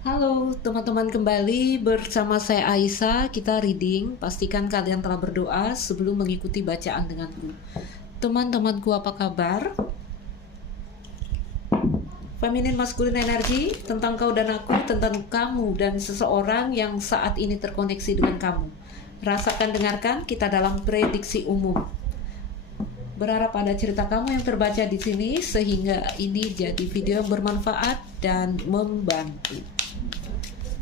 Halo teman-teman, kembali bersama saya Aisyah. Kita reading, pastikan kalian telah berdoa sebelum mengikuti bacaan denganku. Teman-temanku, apa kabar? Feminin maskulin energi, tentang kau dan aku, tentang kamu dan seseorang yang saat ini terkoneksi dengan kamu. Rasakan, dengarkan, kita dalam prediksi umum. Berharap ada cerita kamu yang terbaca di sini sehingga ini jadi video yang bermanfaat dan membantu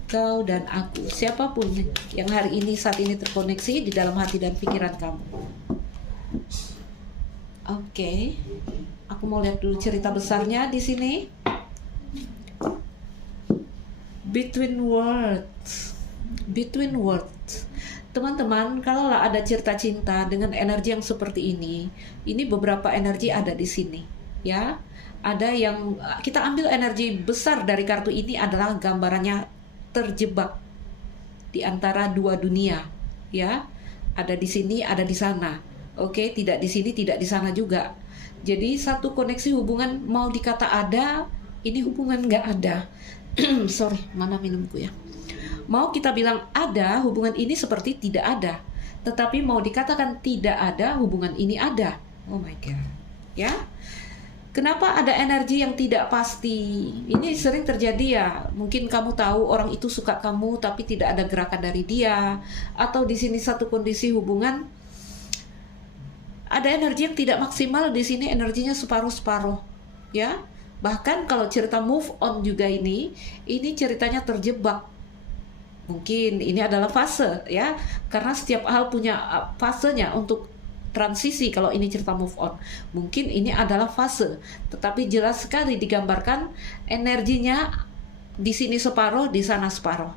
kau dan aku, siapapun yang hari ini saat ini terkoneksi di dalam hati dan pikiran kamu. Oke, aku mau lihat dulu cerita besarnya di sini. Between words. Teman-teman, kalau ada cerita cinta dengan energi yang seperti ini beberapa energi ada di sini, ya. Ada yang kita ambil energi besar dari kartu ini adalah gambarannya terjebak di antara dua dunia, ya. Ada di sini, ada di sana. Oke, tidak di sini, tidak di sana juga. Jadi satu koneksi hubungan mau dikata ada, ini hubungan nggak ada. Sorry, mana minumku ya. Mau kita bilang ada, hubungan ini seperti tidak ada. Tetapi mau dikatakan tidak ada, hubungan ini ada. Oh my God, ya. Kenapa ada energi yang tidak pasti? Ini sering terjadi ya. Mungkin kamu tahu orang itu suka kamu tapi tidak ada gerakan dari dia. Atau di sini satu kondisi hubungan ada energi yang tidak maksimal, di sini energinya separuh-separuh, ya. Bahkan kalau cerita move on juga ini ceritanya terjebak. Mungkin ini adalah fase, ya. Karena setiap hal punya fasenya untuk transisi. Kalau ini cerita move on, mungkin ini adalah fase, tetapi jelas sekali digambarkan energinya di sini separuh, di sana separuh.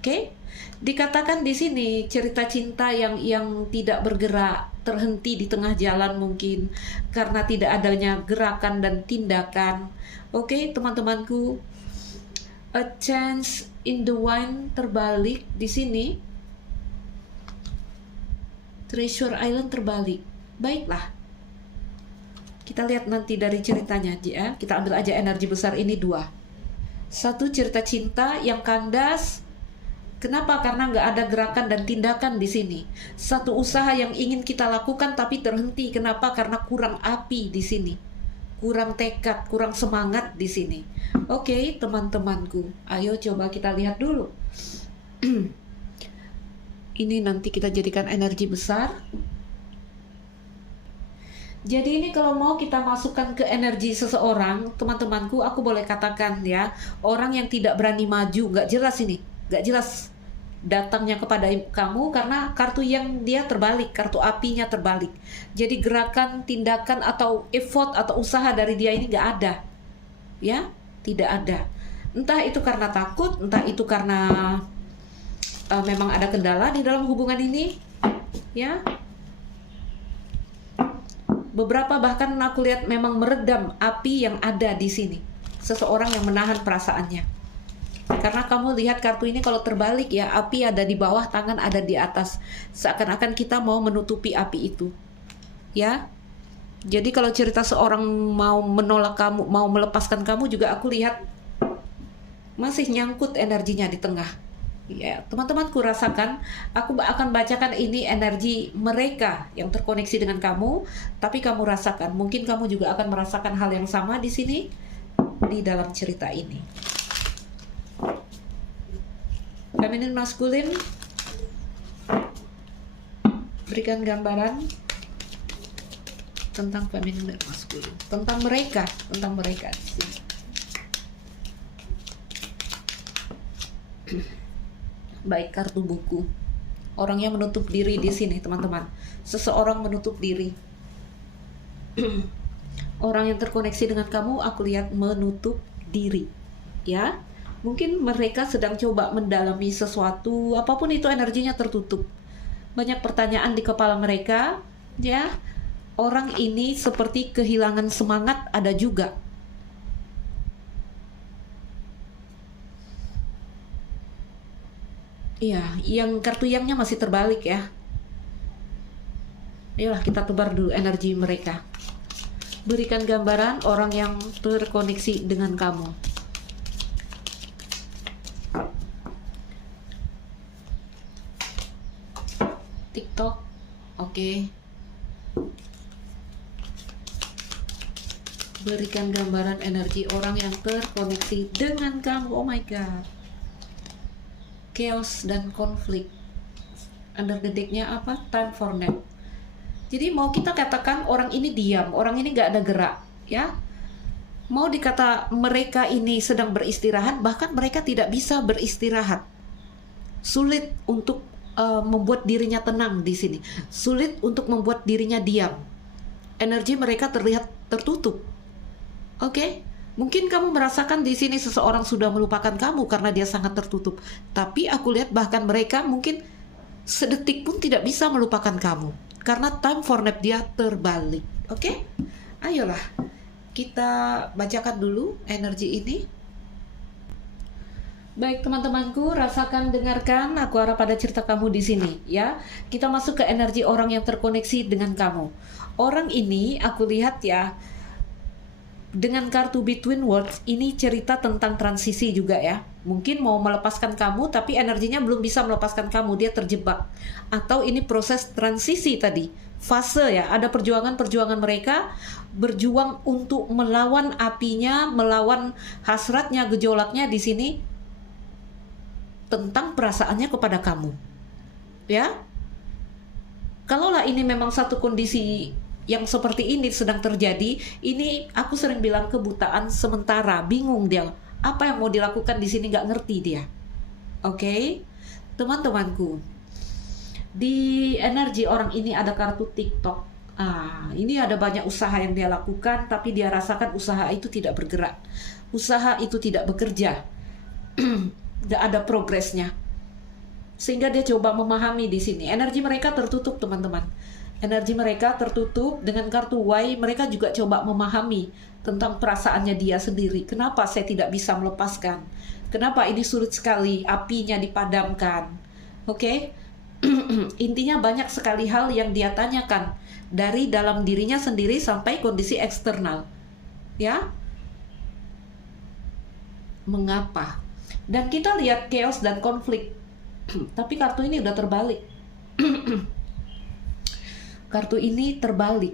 Oke, dikatakan di sini cerita cinta yang tidak bergerak, terhenti di tengah jalan mungkin karena tidak adanya gerakan dan tindakan. Oke, teman-temanku, a chance in the wind terbalik di sini. Treasure Island terbalik. Baiklah, kita lihat nanti dari ceritanya aja ya. Kita ambil aja energi besar ini dua. Satu cerita cinta yang kandas. Kenapa? Karena nggak ada gerakan dan tindakan di sini. Satu usaha yang ingin kita lakukan tapi terhenti. Kenapa? Karena kurang api di sini. Kurang tekad, kurang semangat di sini. Oke, teman-temanku, ayo coba kita lihat dulu. Ini nanti kita jadikan energi besar. Jadi ini kalau mau kita masukkan ke energi seseorang, teman-temanku, aku boleh katakan ya, orang yang tidak berani maju, nggak jelas ini, nggak jelas datangnya kepada kamu karena kartu yang dia terbalik, kartu apinya terbalik. Jadi gerakan, tindakan atau effort atau usaha dari dia ini nggak ada, ya, tidak ada. Entah itu karena takut, entah itu karena memang ada kendala di dalam hubungan ini, ya. Beberapa bahkan aku lihat memang meredam api yang ada di sini. Seseorang yang menahan perasaannya. Karena kamu lihat kartu ini kalau terbalik ya, api ada di bawah, tangan ada di atas. Seakan-akan kita mau menutupi api itu, ya. Jadi kalau cerita seorang mau menolak kamu, mau melepaskan kamu juga aku lihat masih nyangkut energinya di tengah. Ya, teman-temanku, rasakan, aku akan bacakan ini energi mereka yang terkoneksi dengan kamu, tapi kamu rasakan, mungkin kamu juga akan merasakan hal yang sama di sini, di dalam cerita ini. Feminin maskulin, berikan gambaran tentang feminin dan maskulin, tentang mereka di sini. Baik, kartu buku. Orang yang menutup diri di sini, teman-teman. Seseorang menutup diri. Orang yang terkoneksi dengan kamu, aku lihat menutup diri, ya. Mungkin mereka sedang coba mendalami sesuatu, apapun itu energinya tertutup. Banyak pertanyaan di kepala mereka, ya. Orang ini seperti kehilangan semangat ada juga. Iya, yang kartu yangnya masih terbalik ya. Ayolah kita tebar dulu energi mereka. Berikan gambaran orang yang terkoneksi dengan kamu. TikTok. Oke. Berikan gambaran energi orang yang terkoneksi dengan kamu. Oh my god. Chaos dan konflik. Under the deck-nya apa? Time for nap. Jadi mau kita katakan orang ini diam, orang ini nggak ada gerak, ya. Mau dikata mereka ini sedang beristirahat, bahkan mereka tidak bisa beristirahat. Sulit untuk membuat dirinya tenang di sini. Sulit untuk membuat dirinya diam. Energi mereka terlihat tertutup. Oke? Mungkin kamu merasakan di sini seseorang sudah melupakan kamu karena dia sangat tertutup. Tapi aku lihat bahkan mereka mungkin sedetik pun tidak bisa melupakan kamu. Karena time for nap dia terbalik. Oke? Ayolah. Kita bacakan dulu energi ini. Baik teman-temanku, rasakan, dengarkan, aku harap pada cerita kamu di sini, ya. Kita masuk ke energi orang yang terkoneksi dengan kamu. Orang ini aku lihat ya, dengan kartu Between Worlds ini cerita tentang transisi juga ya. Mungkin mau melepaskan kamu tapi energinya belum bisa melepaskan kamu, dia terjebak. Atau ini proses transisi tadi, fase ya, ada perjuangan-perjuangan mereka, berjuang untuk melawan apinya, melawan hasratnya, gejolaknya di sini tentang perasaannya kepada kamu. Ya. Kalaulah ini memang satu kondisi yang seperti ini sedang terjadi, ini aku sering bilang kebutaan sementara, bingung dia. Apa yang mau dilakukan di sini nggak ngerti dia. Oke? Teman-temanku. Di energi orang ini ada kartu TikTok. Ini ada banyak usaha yang dia lakukan, tapi dia rasakan usaha itu tidak bergerak. Usaha itu tidak bekerja. Tidak ada progresnya. Sehingga dia coba memahami di sini. Energi mereka tertutup, teman-teman. Energi mereka tertutup. Dengan kartu Y, mereka juga coba memahami tentang perasaannya dia sendiri. Kenapa saya tidak bisa melepaskan? Kenapa ini sulit sekali apinya dipadamkan? Oke? Intinya banyak sekali hal yang dia tanyakan dari dalam dirinya sendiri sampai kondisi eksternal. Ya? Mengapa? Dan kita lihat chaos dan konflik. Tapi kartu ini udah terbalik. Kartu ini terbalik.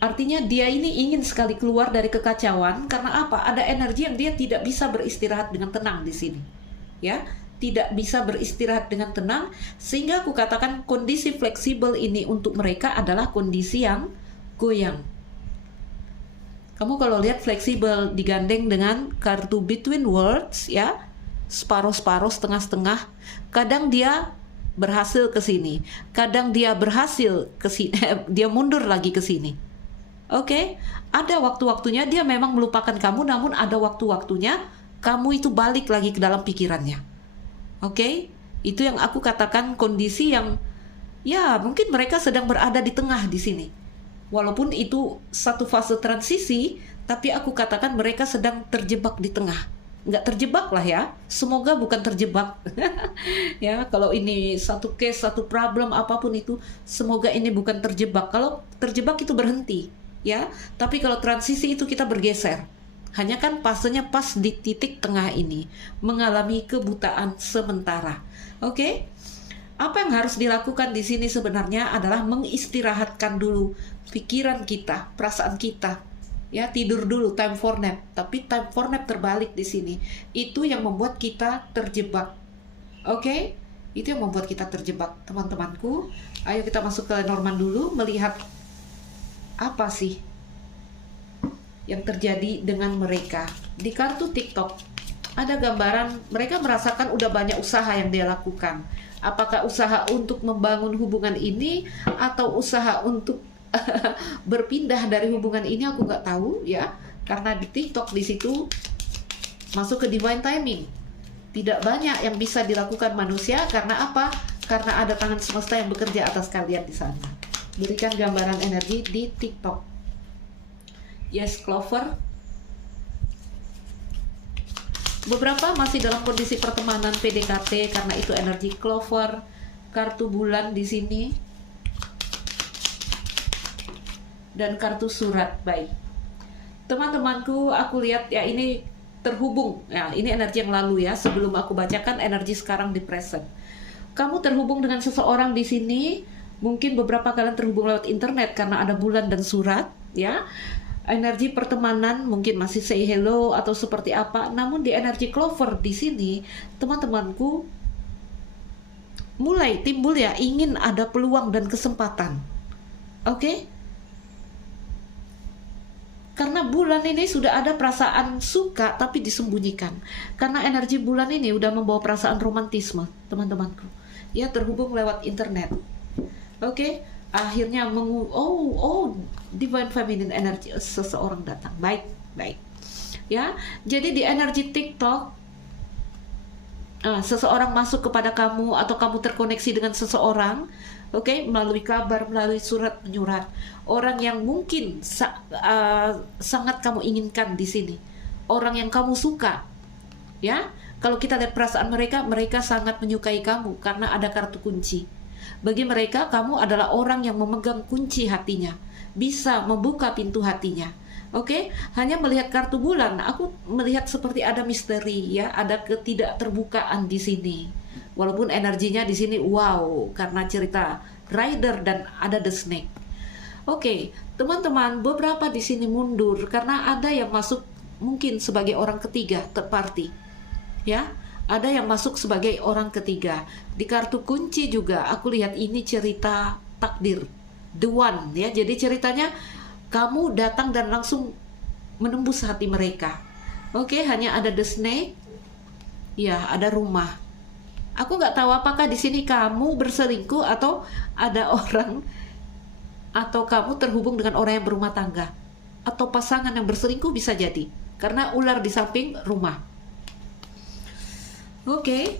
Artinya dia ini ingin sekali keluar dari kekacauan. Karena apa? Ada energi yang dia tidak bisa beristirahat dengan tenang di sini. Ya, tidak bisa beristirahat dengan tenang. Sehingga aku katakan kondisi fleksibel ini untuk mereka adalah kondisi yang goyang. Kamu kalau lihat fleksibel digandeng dengan kartu Between Worlds ya, separuh-separuh, setengah-setengah. Kadang dia berhasil ke sini, kadang dia berhasil ke sini, dia mundur lagi ke sini. Oke, ada waktu-waktunya dia memang melupakan kamu, namun ada waktu-waktunya kamu itu balik lagi ke dalam pikirannya. Oke, itu yang aku katakan kondisi yang ya mungkin mereka sedang berada di tengah di sini. Walaupun itu satu fase transisi, tapi aku katakan mereka sedang terjebak di tengah. Nggak terjebak lah ya, semoga bukan terjebak. Ya, kalau ini satu case, satu problem, apapun itu, semoga ini bukan terjebak. Kalau terjebak itu berhenti, ya. Tapi kalau transisi itu kita bergeser. Hanya kan fasenya pas di titik tengah ini, mengalami kebutaan sementara. Oke? Apa yang harus dilakukan di sini sebenarnya adalah mengistirahatkan dulu pikiran kita, perasaan kita. Ya, tidur dulu, time for nap. Tapi time for nap terbalik di sini. Itu yang membuat kita terjebak. Oke? Itu yang membuat kita terjebak, teman-temanku. Ayo kita masuk ke Norman dulu, melihat apa sih yang terjadi dengan mereka. Di kartu TikTok ada gambaran mereka merasakan udah banyak usaha yang dia lakukan. Apakah usaha untuk membangun hubungan ini atau usaha untuk berpindah dari hubungan ini, aku nggak tahu ya. Karena di TikTok di situ masuk ke divine timing. Tidak banyak yang bisa dilakukan manusia. Karena apa? Karena ada tangan semesta yang bekerja atas kalian di sana. Berikan gambaran energi di TikTok. Yes, Clover. Beberapa masih dalam kondisi pertemanan PDKT karena itu energi Clover. Kartu bulan di sini. Dan kartu surat. Baik. Teman-temanku, aku lihat ya ini terhubung. Ya, ini energi yang lalu ya. Sebelum aku bacakan energi sekarang di present. kamu terhubung dengan seseorang di sini. Mungkin beberapa kalian terhubung lewat internet karena ada bulan dan surat, ya. Energi pertemanan mungkin masih say hello atau seperti apa. Namun di energi clover di sini, teman-temanku, mulai timbul ya ingin ada peluang dan kesempatan. Oke? Karena bulan ini sudah ada perasaan suka tapi disembunyikan. Karena energi bulan ini udah membawa perasaan romantisme, teman-temanku. Ya, terhubung lewat internet. Oke? Akhirnya divine feminine energy seseorang datang. Baik. Ya, jadi di energi TikTok seseorang masuk kepada kamu atau kamu terkoneksi dengan seseorang, oke, melalui kabar, melalui surat menyurat. Orang yang mungkin sangat kamu inginkan di sini. Orang yang kamu suka. Ya, kalau kita lihat perasaan mereka sangat menyukai kamu karena ada kartu kunci. Bagi mereka, kamu adalah orang yang memegang kunci hatinya, bisa membuka pintu hatinya. Oke, hanya melihat kartu bulan, aku melihat seperti ada misteri, ya, ada ketidakterbukaan di sini. Walaupun energinya di sini wow, karena cerita Rider dan ada The Snake. Oke, teman-teman, beberapa di sini mundur karena ada yang masuk mungkin sebagai orang ketiga, third party, ya. Ada yang masuk sebagai orang ketiga. Di kartu kunci juga aku lihat ini cerita takdir, the one, ya. Jadi ceritanya kamu datang dan langsung menembus hati mereka. Oke, hanya ada The Snake, ya, ada rumah. Aku nggak tahu apakah di sini kamu berselingkuh atau ada orang, atau kamu terhubung dengan orang yang berumah tangga, atau pasangan yang berselingkuh bisa jadi karena ular di samping rumah. Oke.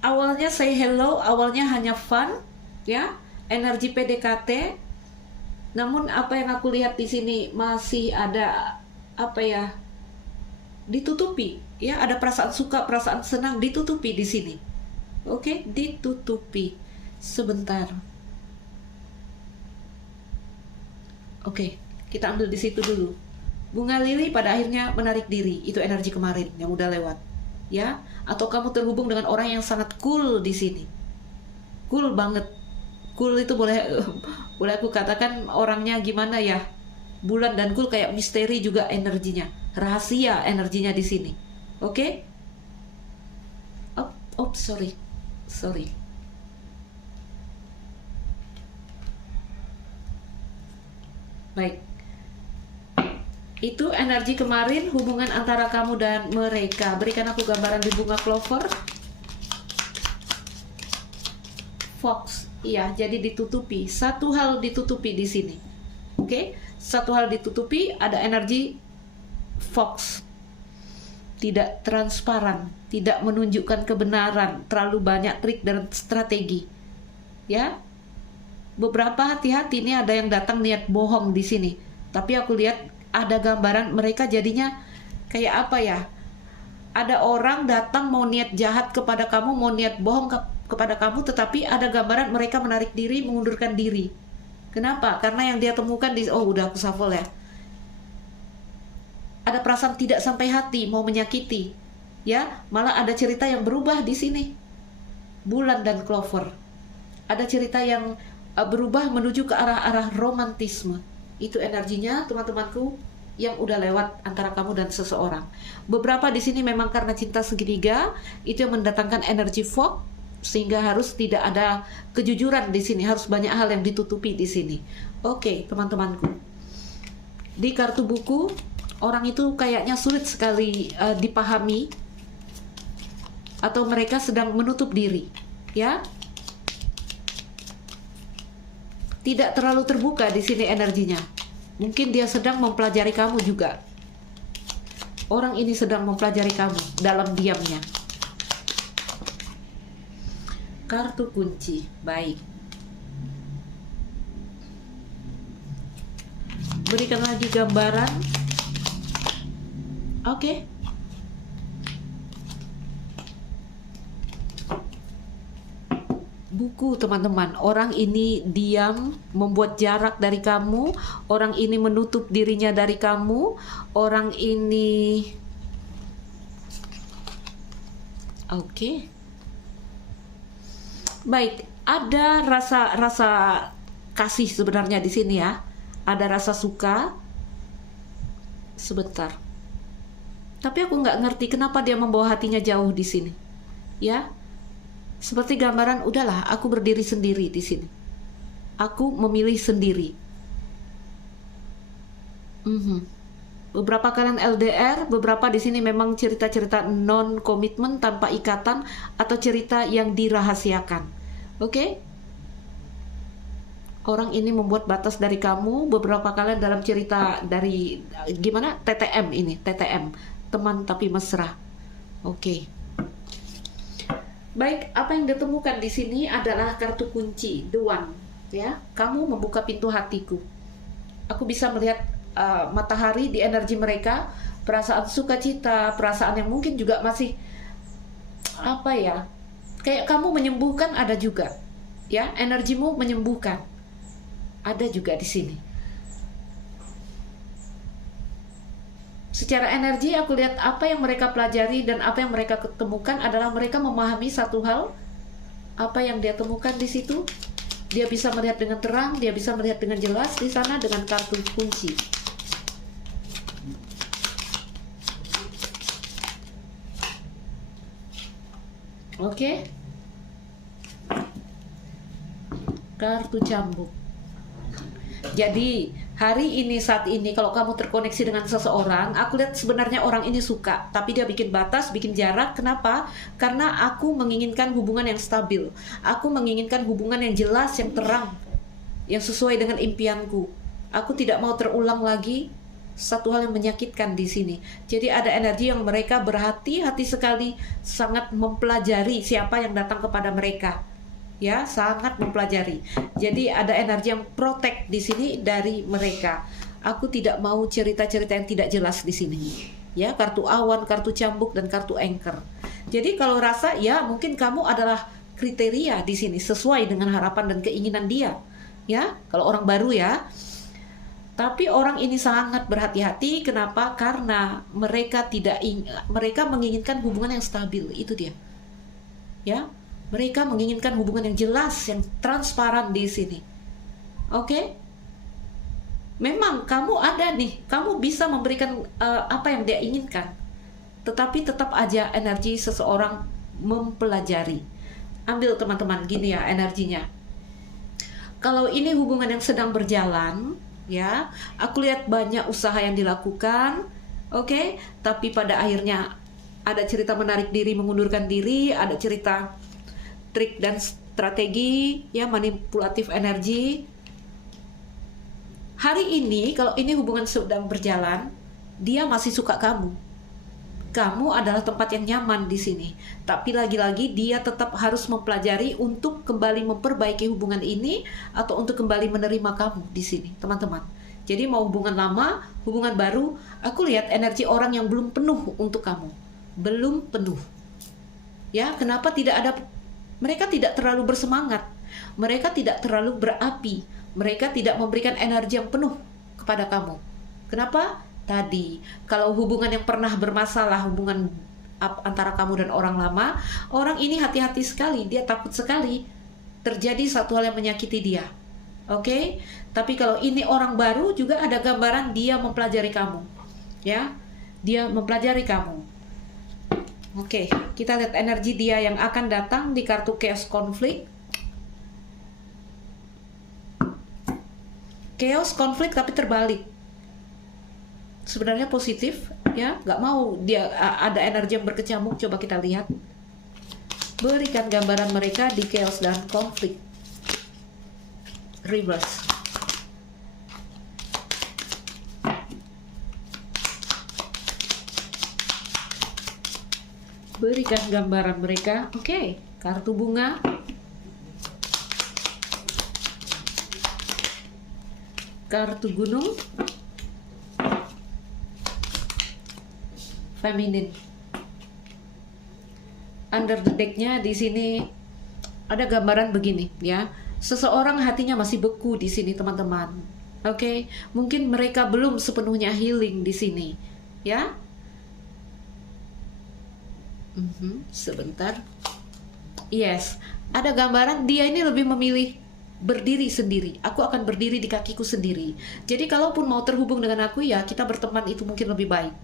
Awalnya say hello, awalnya hanya fun, ya, energi PDKT. Namun apa yang aku lihat di sini masih ada ditutupi, ya, ada perasaan suka, perasaan senang ditutupi di sini. Oke, ditutupi. Sebentar. Oke, kita ambil di situ dulu. Bunga lili pada akhirnya menarik diri, itu energi kemarin yang udah lewat. Ya, atau kamu terhubung dengan orang yang sangat cool di sini, cool banget. Cool itu boleh aku katakan orangnya gimana ya? Bulan dan cool kayak misteri juga energinya, rahasia energinya di sini. Oke? Sorry. Baik. Itu energi kemarin, hubungan antara kamu dan mereka. Berikan aku gambaran di bunga clover. Fox, iya, jadi ditutupi. Satu hal ditutupi di sini. Oke, satu hal ditutupi, ada energi fox. Tidak transparan, tidak menunjukkan kebenaran, terlalu banyak trik dan strategi. Ya, beberapa hati-hati, ini ada yang datang niat bohong di sini. Tapi aku lihat ada gambaran mereka jadinya kayak apa ya? Ada orang datang mau niat jahat kepada kamu, mau niat bohong kepada kamu, tetapi ada gambaran mereka menarik diri, mengundurkan diri. Kenapa? Karena yang dia temukan udah aku shuffle ya. Ada perasaan tidak sampai hati, mau menyakiti. Ya, malah ada cerita yang berubah di sini. Bulan dan clover. Ada cerita yang berubah menuju ke arah-arah romantisme. Itu energinya, teman-temanku, yang udah lewat antara kamu dan seseorang. Beberapa di sini memang karena cinta segitiga, itu yang mendatangkan energi fog, sehingga harus tidak ada kejujuran di sini, harus banyak hal yang ditutupi di sini. Oke, teman-temanku. Di kartu buku, orang itu kayaknya sulit sekali dipahami, atau mereka sedang menutup diri, ya. Tidak terlalu terbuka di sini energinya. Mungkin dia sedang mempelajari kamu juga. Orang ini sedang mempelajari kamu dalam diamnya. Kartu kunci, baik. Berikan lagi gambaran. Oke. Buku, teman-teman. Orang ini diam, membuat jarak dari kamu. Orang ini menutup dirinya dari kamu. Orang ini oke. Baik, ada rasa kasih sebenarnya di sini ya. Ada rasa suka. Sebentar. Tapi aku nggak ngerti kenapa dia membawa hatinya jauh di sini. Ya, seperti gambaran, udahlah, aku berdiri sendiri di sini. Aku memilih sendiri. Beberapa kalian LDR, beberapa di sini memang cerita-cerita non komitmen tanpa ikatan atau cerita yang dirahasiakan. Oke? Orang ini membuat batas dari kamu. Beberapa kalian dalam cerita dari gimana? TTM ini, TTM, teman tapi mesra. Oke. Baik, apa yang ditemukan di sini adalah kartu kunci, The One. Ya, kamu membuka pintu hatiku. Aku bisa melihat matahari di energi mereka, perasaan sukacita, perasaan yang mungkin juga masih apa ya? Kayak kamu menyembuhkan ada juga. Ya, energimu menyembuhkan. Ada juga di sini. Secara energi aku lihat apa yang mereka pelajari dan apa yang mereka ketemukan adalah mereka memahami satu hal. Apa yang dia temukan di situ, dia bisa melihat dengan terang, dia bisa melihat dengan jelas di sana dengan kartu kunci. Oke. Kartu cambuk. Jadi hari ini, saat ini, kalau kamu terkoneksi dengan seseorang, aku lihat sebenarnya orang ini suka, tapi dia bikin batas, bikin jarak. Kenapa? Karena aku menginginkan hubungan yang stabil. Aku menginginkan hubungan yang jelas, yang terang, yang sesuai dengan impianku. Aku tidak mau terulang lagi satu hal yang menyakitkan di sini. Jadi ada energi yang mereka berhati-hati sekali, sangat mempelajari siapa yang datang kepada mereka. Ya, sangat mempelajari. Jadi ada energi yang protect di sini dari mereka. Aku tidak mau cerita-cerita yang tidak jelas di sini. Ya, kartu awan, kartu cambuk, dan kartu anchor. Jadi kalau rasa ya mungkin kamu adalah kriteria di sini sesuai dengan harapan dan keinginan dia. Ya, kalau orang baru ya. Tapi orang ini sangat berhati-hati. Kenapa? Karena mereka mereka menginginkan hubungan yang stabil. Itu dia. Ya. Mereka menginginkan hubungan yang jelas, yang transparan di sini. Oke? Memang kamu ada nih, kamu bisa memberikan apa yang dia inginkan. Tetapi tetap aja energi seseorang mempelajari. Ambil teman-teman, gini ya energinya. Kalau ini hubungan yang sedang berjalan, ya, aku lihat banyak usaha yang dilakukan, oke? Tapi pada akhirnya ada cerita menarik diri, mengundurkan diri, ada cerita trik dan strategi, ya, manipulatif energi. Hari ini, kalau ini hubungan sedang berjalan, dia masih suka kamu. Kamu adalah tempat yang nyaman di sini. Tapi lagi-lagi dia tetap harus mempelajari untuk kembali memperbaiki hubungan ini atau untuk kembali menerima kamu di sini, teman-teman. Jadi mau hubungan lama, hubungan baru, aku lihat energi orang yang belum penuh untuk kamu. Belum penuh. Ya, kenapa tidak ada? Mereka tidak terlalu bersemangat, mereka tidak terlalu berapi, mereka tidak memberikan energi yang penuh kepada kamu. Kenapa? Tadi, kalau hubungan yang pernah bermasalah, hubungan antara kamu dan orang lama, orang ini hati-hati sekali, dia takut sekali terjadi satu hal yang menyakiti dia. Oke? Tapi kalau ini orang baru, juga ada gambaran dia mempelajari kamu. Ya, dia mempelajari kamu. Oke, kita lihat energi dia yang akan datang di kartu Chaos Konflik. Chaos Konflik tapi terbalik. Sebenarnya positif, ya, nggak mau dia ada energi yang berkecamuk. Coba kita lihat. Berikan gambaran mereka di Chaos dan Konflik. Reverse. Berikan gambaran mereka. Oke, kartu bunga, kartu gunung, feminin. Under the deck-nya di sini ada gambaran begini, ya. Seseorang hatinya masih beku di sini, teman-teman. Oke, mungkin mereka belum sepenuhnya healing di sini, ya. Sebentar. Yes, ada gambaran dia ini lebih memilih berdiri sendiri. Aku akan berdiri di kakiku sendiri. Jadi kalaupun mau terhubung dengan aku, ya kita berteman itu mungkin lebih baik.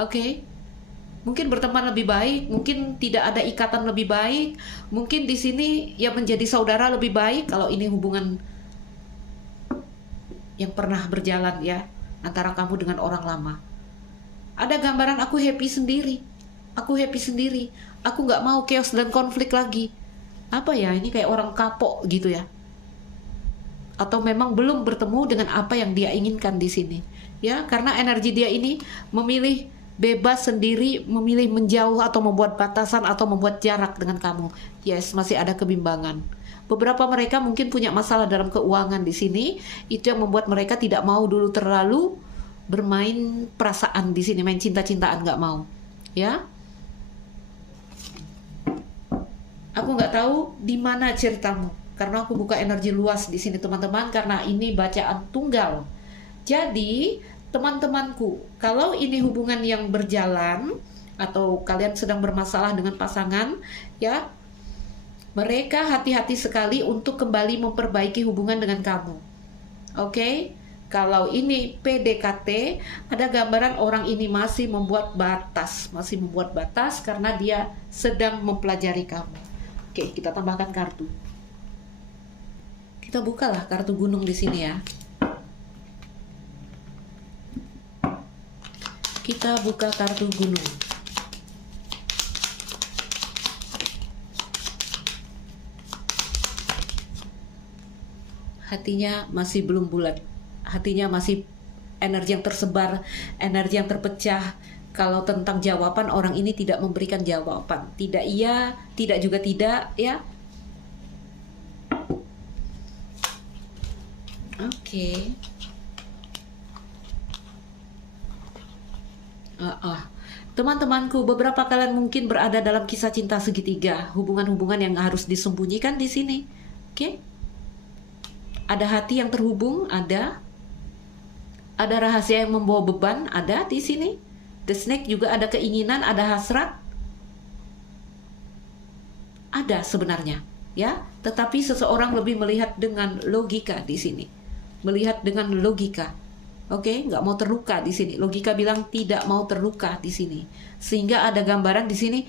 Oke? Mungkin berteman lebih baik, mungkin tidak ada ikatan lebih baik, mungkin di sini ya menjadi saudara lebih baik kalau ini hubungan yang pernah berjalan ya antara kamu dengan orang lama. Ada gambaran aku happy sendiri. Aku happy sendiri. Aku nggak mau chaos dan konflik lagi. Apa ya, ini kayak orang kapok gitu ya. Atau memang belum bertemu dengan apa yang dia inginkan di sini. Ya, karena energi dia ini memilih bebas sendiri, memilih menjauh atau membuat batasan atau membuat jarak dengan kamu. Yes, masih ada kebimbangan. Beberapa mereka mungkin punya masalah dalam keuangan di sini. Itu yang membuat mereka tidak mau dulu terlalu bermain perasaan di sini, main cinta-cintaan, nggak mau. Ya, aku nggak tahu di mana ceritamu, karena aku buka energi luas di sini teman-teman, karena ini bacaan tunggal. Jadi teman-temanku, kalau ini hubungan yang berjalan atau kalian sedang bermasalah dengan pasangan, ya mereka hati-hati sekali untuk kembali memperbaiki hubungan dengan kamu. Oke? Kalau ini PDKT, ada gambaran orang ini masih membuat batas karena dia sedang mempelajari kamu. Oke, kita tambahkan kartu. Kita bukalah kartu gunung di sini ya. Kita buka kartu gunung. Hatinya masih belum bulat. Hatinya masih energi yang tersebar, energi yang terpecah. Kalau tentang jawaban, orang ini tidak memberikan jawaban. Tidak iya, tidak juga tidak, ya. Oke. Teman-temanku, beberapa kalian mungkin berada dalam kisah cinta segitiga, hubungan-hubungan yang harus disembunyikan di sini. Oke? Ada hati yang terhubung, ada rahasia yang membawa beban, ada di sini. The Snake juga ada keinginan, ada hasrat. Ada sebenarnya, ya. Tetapi seseorang lebih melihat dengan logika di sini. Melihat dengan logika. Oke, nggak mau terluka di sini. Logika bilang tidak mau terluka di sini. Sehingga ada gambaran di sini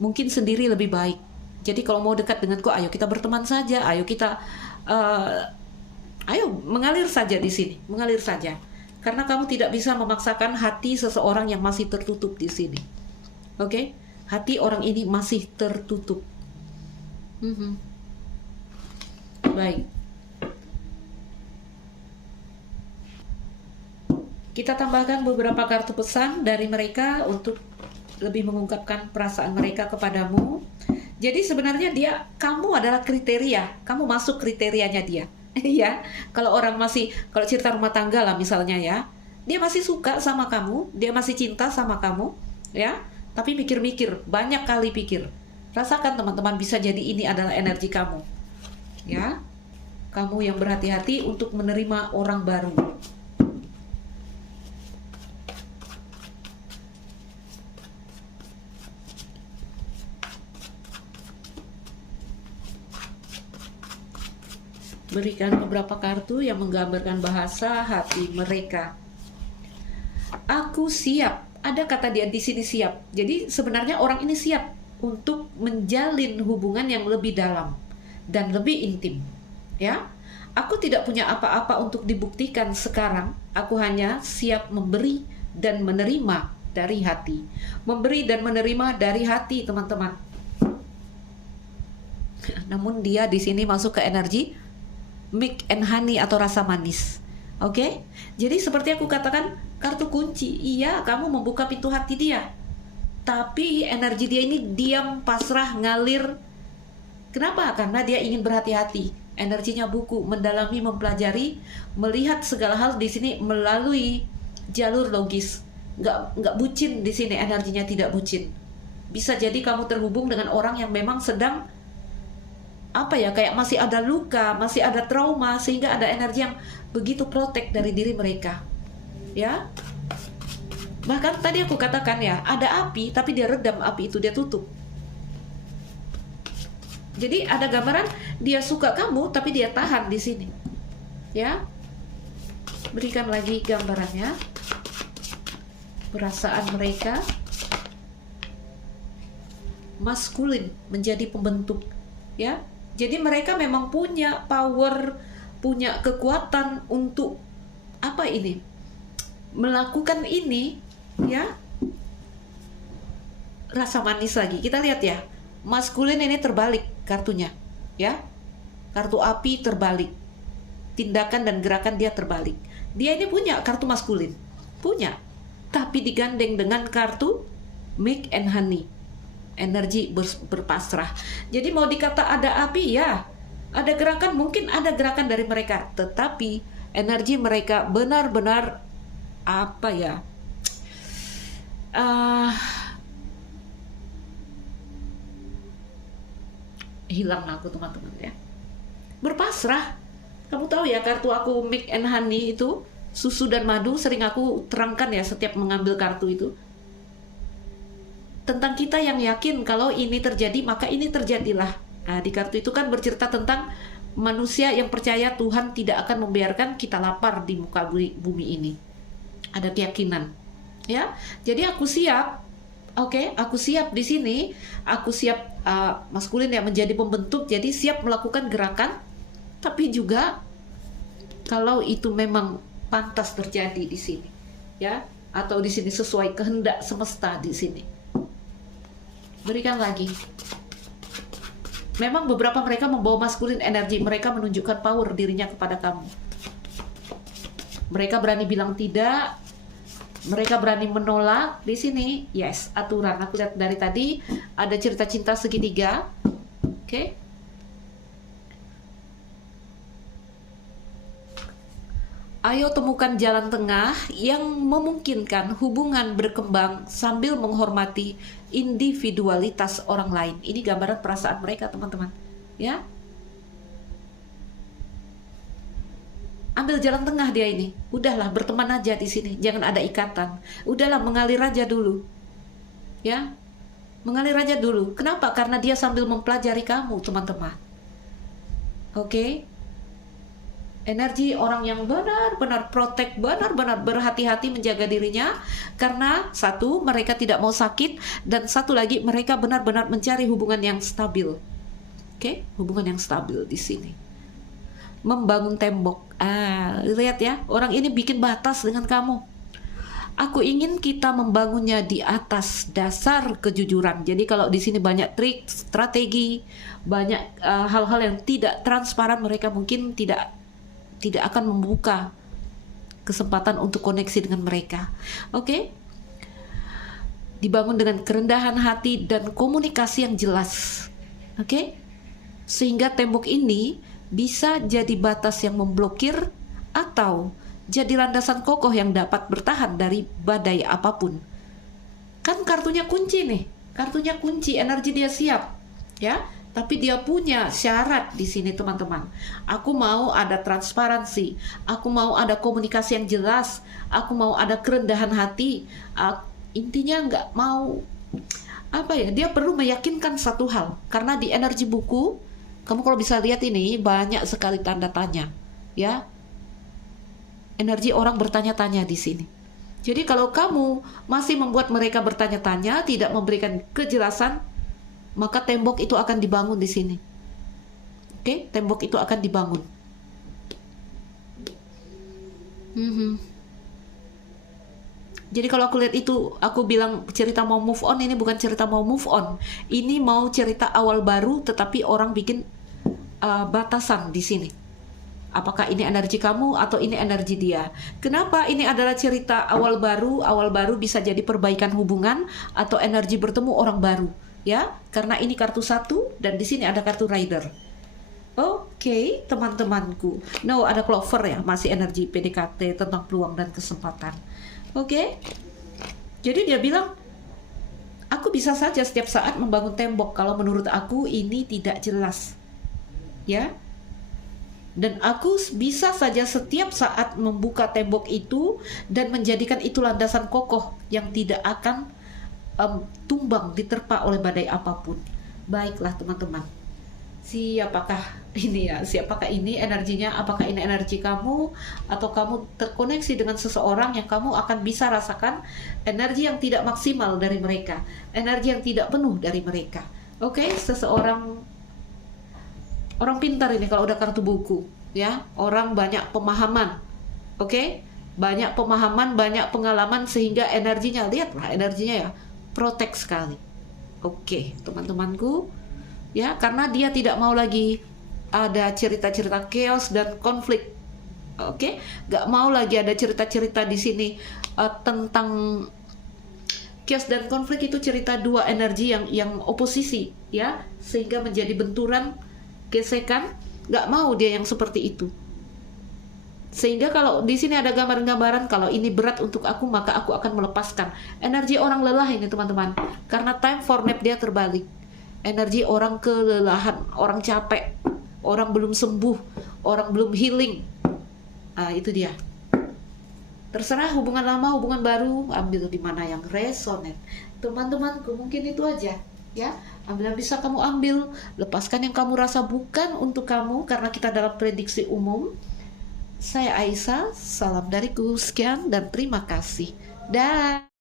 mungkin sendiri lebih baik. Jadi kalau mau dekat denganku, ayo kita berteman saja. Ayo kita ayo mengalir saja di sini, mengalir saja. Karena kamu tidak bisa memaksakan hati seseorang yang masih tertutup di sini. Oke? Hati orang ini masih tertutup. Baik. Kita tambahkan beberapa kartu pesan dari mereka untuk lebih mengungkapkan perasaan mereka kepadamu. Jadi sebenarnya kamu adalah kriteria, kamu masuk kriterianya dia. Ya, kalau cerita rumah tangga lah misalnya ya, dia masih suka sama kamu, dia masih cinta sama kamu, ya. Tapi mikir-mikir, banyak kali pikir. Rasakan teman-teman, bisa jadi ini adalah energi kamu, ya. Kamu yang berhati-hati untuk menerima orang baru. Berikan beberapa kartu yang menggambarkan bahasa hati mereka. Aku siap. Ada kata dia di sini siap. Jadi sebenarnya orang ini siap untuk menjalin hubungan yang lebih dalam dan lebih intim. Ya, aku tidak punya apa-apa untuk dibuktikan sekarang. Aku hanya siap memberi dan menerima dari hati. Memberi dan menerima dari hati, teman-teman. Namun dia di sini masuk ke energi milk and honey atau rasa manis. Oke? Jadi seperti aku katakan, kartu kunci. Iya, kamu membuka pintu hati dia. Tapi energi dia ini diam, pasrah, ngalir. Kenapa? Karena dia ingin berhati-hati. Energinya buku, mendalami, mempelajari, melihat segala hal di sini melalui jalur logis. Nggak bucin di sini, energinya tidak bucin. Bisa jadi kamu terhubung dengan orang yang memang sedang kayak masih ada luka, masih ada trauma, sehingga ada energi yang begitu protek dari diri mereka. Ya. Bahkan tadi aku katakan ya, ada api, tapi dia redam api itu, dia tutup. Jadi ada gambaran dia suka kamu tapi dia tahan di sini. Ya. Berikan lagi gambarannya. Perasaan mereka maskulin menjadi pembentuk, ya. Jadi mereka memang punya power, punya kekuatan untuk apa ini? Melakukan ini, ya. Rasa manis lagi. Kita lihat ya. Maskulin ini terbalik kartunya, ya. Kartu api terbalik. Tindakan dan gerakan dia terbalik. Dia ini punya kartu maskulin. Punya. Tapi digandeng dengan kartu milk and honey. Energi berpasrah. Jadi mau dikata ada api, ya. Ada gerakan, mungkin ada gerakan dari mereka. Tetapi energi mereka benar-benar apa ya? Hilang aku teman-teman ya. Berpasrah. Kamu tahu ya kartu aku milk and honey itu, susu dan madu, sering aku terangkan ya setiap mengambil kartu itu. Tentang kita yang yakin kalau ini terjadi maka ini terjadilah. Nah, di kartu itu kan bercerita tentang manusia yang percaya Tuhan tidak akan membiarkan kita lapar di muka bumi ini. Ada keyakinan. Ya. Jadi aku siap. Oke, aku siap di sini. Aku siap maskulin yang menjadi pembentuk, jadi siap melakukan gerakan. Tapi juga kalau itu memang pantas terjadi di sini, ya, atau di sini sesuai kehendak semesta di sini. Berikan lagi. Memang beberapa mereka membawa maskulin energi, mereka menunjukkan power dirinya kepada kamu. Mereka berani bilang tidak. Mereka berani menolak. Di sini, yes, aturan. Aku lihat dari tadi ada cerita cinta segitiga. Oke. Ayo temukan jalan tengah yang memungkinkan hubungan berkembang sambil menghormati individualitas orang lain. Ini gambaran perasaan mereka, teman-teman. Ya. Ambil jalan tengah dia ini. Udahlah, berteman aja di sini. Jangan ada ikatan. Udahlah, mengalir aja dulu. Ya. Mengalir aja dulu. Kenapa? Karena dia sambil mempelajari kamu, teman-teman. Oke. Energi orang yang benar-benar protect, benar-benar berhati-hati menjaga dirinya. Karena satu, mereka tidak mau sakit. Dan satu lagi, mereka benar-benar mencari hubungan yang stabil. Oke, hubungan yang stabil di sini. Membangun tembok. Lihat ya, orang ini bikin batas dengan kamu. Aku ingin kita membangunnya di atas dasar kejujuran. Jadi kalau di sini banyak trik, strategi, banyak hal-hal yang tidak transparan, mereka mungkin tidak akan membuka kesempatan untuk koneksi dengan mereka. Oke? Dibangun dengan kerendahan hati dan komunikasi yang jelas. Oke? Sehingga tembok ini bisa jadi batas yang memblokir atau jadi landasan kokoh yang dapat bertahan dari badai apapun. Kan kartunya kunci nih. Kartunya kunci, energi dia siap. Ya? Tapi dia punya syarat di sini, teman-teman. Aku mau ada transparansi. Aku mau ada komunikasi yang jelas. Aku mau ada kerendahan hati. Intinya nggak mau apa ya? Dia perlu meyakinkan satu hal. Karena di energi buku, kamu kalau bisa lihat ini banyak sekali tanda tanya, ya. Energi orang bertanya-tanya di sini. Jadi kalau kamu masih membuat mereka bertanya-tanya, tidak memberikan kejelasan, maka tembok itu akan dibangun di sini. Oke, tembok itu akan dibangun. Jadi kalau aku lihat itu, aku bilang cerita mau move on, ini bukan cerita mau move on. Ini mau cerita awal baru, tetapi orang bikin batasan di sini. Apakah ini energi kamu atau ini energi dia? Kenapa ini adalah cerita awal baru? Awal baru bisa jadi perbaikan hubungan atau energi bertemu orang baru. Ya, karena ini kartu 1 dan di sini ada kartu rider. Oke, teman-temanku. No, ada clover ya, masih energi PDKT tentang peluang dan kesempatan. Oke. Jadi dia bilang, aku bisa saja setiap saat membangun tembok kalau menurut aku ini tidak jelas. Ya. Dan aku bisa saja setiap saat membuka tembok itu dan menjadikan itu landasan kokoh yang tidak akan tumbang diterpa oleh badai apapun. Baiklah teman-teman. siapakah ini ya, siapakah ini energinya, apakah ini energi kamu, atau kamu terkoneksi dengan seseorang yang kamu akan bisa rasakan energi yang tidak maksimal dari mereka, energi yang tidak penuh dari mereka. Oke, seseorang, orang pintar ini kalau udah kartu buku, ya, orang banyak pemahaman, oke, banyak pemahaman, banyak pengalaman, sehingga energinya, lihatlah energinya ya, protek sekali. Oke, teman-temanku, ya, karena dia tidak mau lagi ada cerita-cerita chaos dan konflik. Oke, nggak mau lagi ada cerita-cerita di sini tentang chaos dan konflik. Itu cerita dua energi yang oposisi, ya, sehingga menjadi benturan, gesekan. Nggak mau dia yang seperti itu. Sehingga kalau di sini ada gambaran-gambaran kalau ini berat untuk aku, maka aku akan melepaskan. Energi orang lelah ini, teman-teman, karena time for nap dia terbalik. Energi orang kelelahan, orang capek, orang belum sembuh, orang belum healing. Itu dia. Terserah hubungan lama, hubungan baru, ambil di mana yang resonate. Teman-temanku, mungkin itu aja, ya. Ambil yang bisa kamu ambil, lepaskan yang kamu rasa bukan untuk kamu, karena kita dalam prediksi umum. Saya Aisyah, salam dariku, sekian dan terima kasih. Dah.